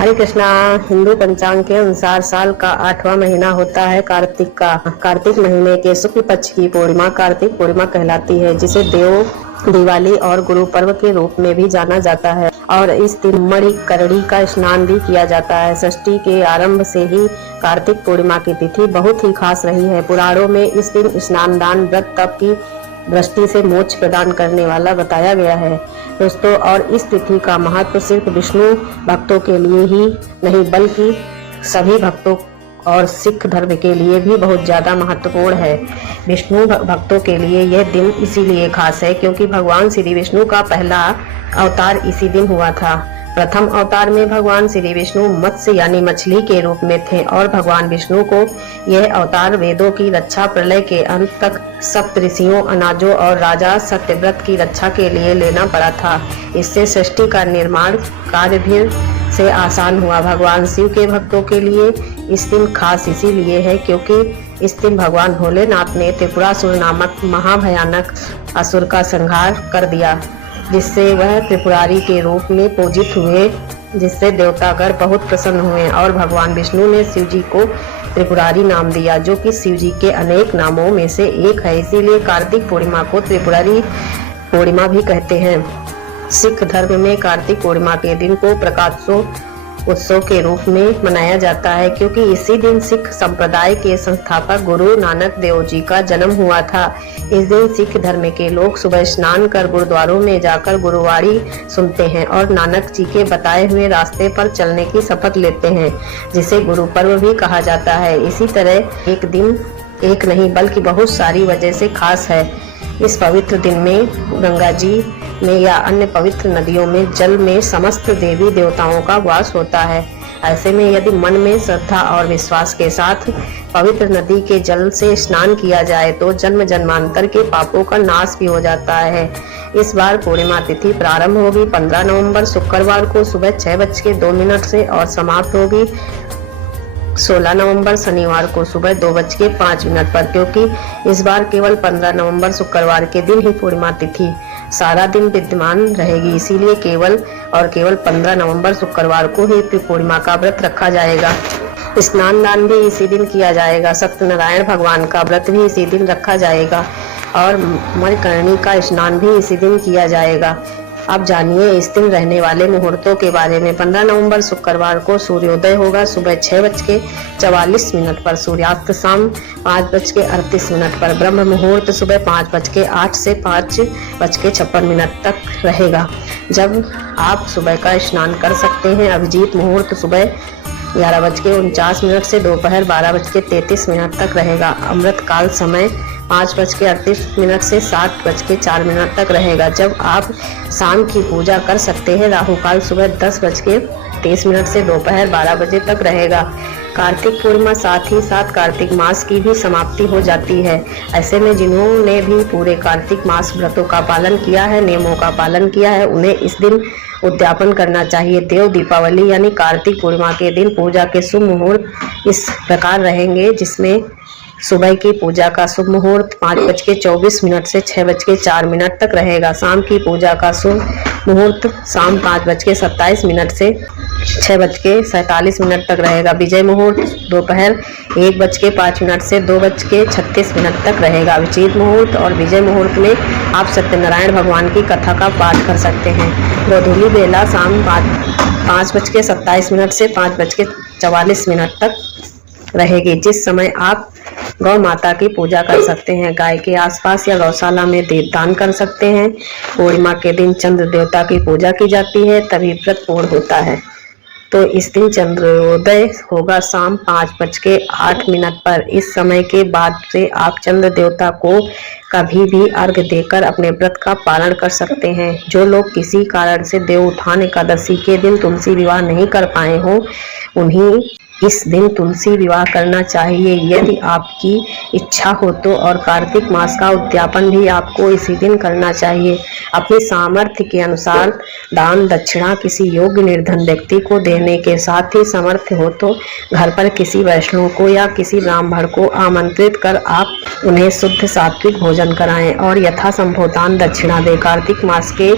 हरे कृष्णा। हिंदू पंचांग के अनुसार साल का 8वां महीना होता है कार्तिक का। कार्तिक महीने के शुक्ल पक्ष की पूर्णिमा कार्तिक पूर्णिमा कहलाती है, जिसे देव दिवाली और गुरु पर्व के रूप में भी जाना जाता है। और इस दिन मणि करड़ी का स्नान भी किया जाता है। षष्ठी के आरंभ से ही कार्तिक पूर्णिमा की तिथि बहुत ही खास रही है। पुराणों में इस दिन स्नान दान व्रत तप की दृष्टि से मोक्ष प्रदान करने वाला बताया गया है दोस्तों। और इस तिथि का महत्व सिर्फ विष्णु भक्तों के लिए ही नहीं बल्कि सभी भक्तों और सिख धर्म के लिए भी बहुत ज्यादा महत्वपूर्ण है। विष्णु भक्तों के लिए यह दिन इसीलिए खास है क्योंकि भगवान श्री विष्णु का पहला अवतार इसी दिन हुआ था। प्रथम अवतार में भगवान श्री विष्णु मत्स्य यानी मछली के रूप में थे और भगवान विष्णु को यह अवतार वेदों की रक्षा प्रलय के अंत तक सप्त ऋषियों अनाजों और राजा सत्यव्रत की रक्षा के लिए लेना पड़ा था। इससे सृष्टि का निर्माण कार्य भी से आसान हुआ। भगवान शिव के भक्तों के लिए इस दिन खास इसीलिए है क्योंकि इस दिन भगवान भोलेनाथ ने त्रिपुरासुर नामक महाभयानक असुर का संहार कर दिया, जिससे वह त्रिपुरारी के रूप में पूजित हुए, जिससे देवतागण बहुत प्रसन्न हुए और भगवान विष्णु ने शिव जी को त्रिपुरारी नाम दिया, जो कि शिव जी के अनेक नामों में से एक है। इसीलिए कार्तिक पूर्णिमा को त्रिपुरारी पूर्णिमा भी कहते हैं। सिख धर्म में कार्तिक पूर्णिमा के दिन को उत्सव के रूप में मनाया जाता है क्योंकि इसी दिन सिख संप्रदाय के संस्थापक गुरु नानक देव जी का जन्म हुआ था। इस दिन सिख धर्म के लोग सुबह स्नान कर गुरुद्वारों में जाकर गुरुवाणी सुनते हैं और नानक जी के बताए हुए रास्ते पर चलने की शपथ लेते हैं, जिसे गुरु पर्व भी कहा जाता है। इसी तरह एक दिन एक नहीं बल्कि बहुत सारी वजह से खास है। इस पवित्र दिन में गंगा जी में या अन्य पवित्र नदियों में जल में समस्त देवी देवताओं का वास होता है। ऐसे में यदि मन में श्रद्धा और विश्वास के साथ पवित्र नदी के जल से स्नान किया जाए तो जन्म जन्मांतर के पापों का नाश भी हो जाता है। इस बार पूर्णिमा तिथि प्रारंभ होगी 15 नवंबर शुक्रवार को सुबह 6:02 से और समाप्त होगी 16 नवंबर शनिवार को सुबह 2:05 पर, क्योंकि इस बार केवल 15 नवंबर शुक्रवार के दिन ही पूर्णिमा तिथि सारा दिन विद्यमान रहेगी। इसीलिए केवल 15 नवंबर शुक्रवार को ही पूर्णिमा का व्रत रखा जाएगा। स्नान दान भी इसी दिन किया जाएगा। सत्यनारायण भगवान का व्रत भी इसी दिन रखा जाएगा और मणिकर्णी का स्नान भी इसी दिन किया जाएगा। अब जानिए इस दिन रहने वाले मुहूर्तों के बारे में। 15 नवंबर शुक्रवार को सूर्योदय होगा सुबह 6:44 पर, सूर्यास्त शाम 5:38 पर, ब्रह्म मुहूर्त सुबह 5:08 से 5:56 तक रहेगा, जब आप सुबह का स्नान कर सकते हैं। अभिजीत मुहूर्त सुबह 11:49 से दोपहर 12:33 तक रहेगा। अमृत काल समय 5:38 से 7:04 तक रहेगा, जब आप शाम की पूजा कर सकते हैं। राहु काल सुबह 10:23 से दोपहर 12 बजे तक रहेगा। कार्तिक पूर्णिमा साथ ही साथ कार्तिक मास की भी समाप्ति हो जाती है। ऐसे में जिन्होंने भी पूरे कार्तिक मास व्रतों का पालन किया है, नियमों का पालन किया है, उन्हें इस दिन उद्यापन करना चाहिए। देव दीपावली यानी कार्तिक पूर्णिमा के दिन पूजा के शुभ मुहूर्त इस प्रकार रहेंगे, जिसमें सुबह की पूजा का शुभ मुहूर्त 5:24 से 6:04 तक रहेगा। शाम की पूजा का शुभ मुहूर्त शाम 5:27 से 6:47 तक रहेगा। विजय मुहूर्त दोपहर 1:05 से 2:36 तक रहेगा। अभिजीत मुहूर्त और विजय मुहूर्त में आप सत्यनारायण भगवान की कथा का पाठ कर सकते हैं। गोधूली बेला शाम 5:27 से 5:44 तक रहेगी, जिस समय आप गौ माता की पूजा कर सकते हैं। गाय के आसपास या गौशाला में दीपदान कर सकते हैं। पूर्णिमा के दिन चंद्र देवता की पूजा की जाती है, तभी व्रत पूर्ण होता है। तो इस दिन चंद्रोदय होगा शाम 5:08 पर। इस समय के बाद से आप चंद्र देवता को कभी भी अर्घ्य देकर अपने व्रत का पालन कर सकते हैं। जो लोग किसी कारण से देव उत्थान एकादशी के दिन तुलसी विवाह नहीं कर पाए हों, उन्हीं इस दिन तुलसी विवाह करना चाहिए यदि आपकी इच्छा हो तो, और कार्तिक मास का उद्यापन भी आपको इसी दिन करना चाहिए। अपनी सामर्थ्य के अनुसार दान दक्षिणा किसी योग्य निर्धन व्यक्ति को देने के साथ ही समर्थ हो तो घर पर किसी वैष्णव को या किसी ब्राह्मण को आमंत्रित कर आप उन्हें शुद्ध सात्विक भोजन कराएं और यथासंभव दान दक्षिणा दें। कार्तिक मास के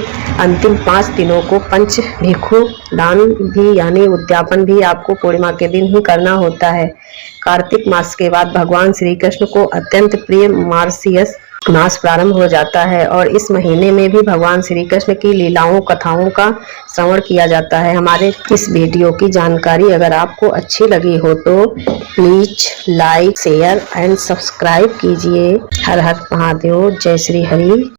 अंतिम 5 दिनों को पंच भिक्षु दान भी यानी उद्यापन भी आपको पूर्णिमा के दिन ही करना होता है। कार्तिक मास के बाद भगवान श्री कृष्ण को अत्यंत प्रिय मार्गशीर्ष मास प्रारंभ हो जाता है और इस महीने में भी भगवान श्री कृष्ण की लीलाओं कथाओं का श्रवण किया जाता है। हमारे इस वीडियो की जानकारी अगर आपको अच्छी लगी हो तो please like share and subscribe कीजिए। हर हर महादेव, जय श्री हरि।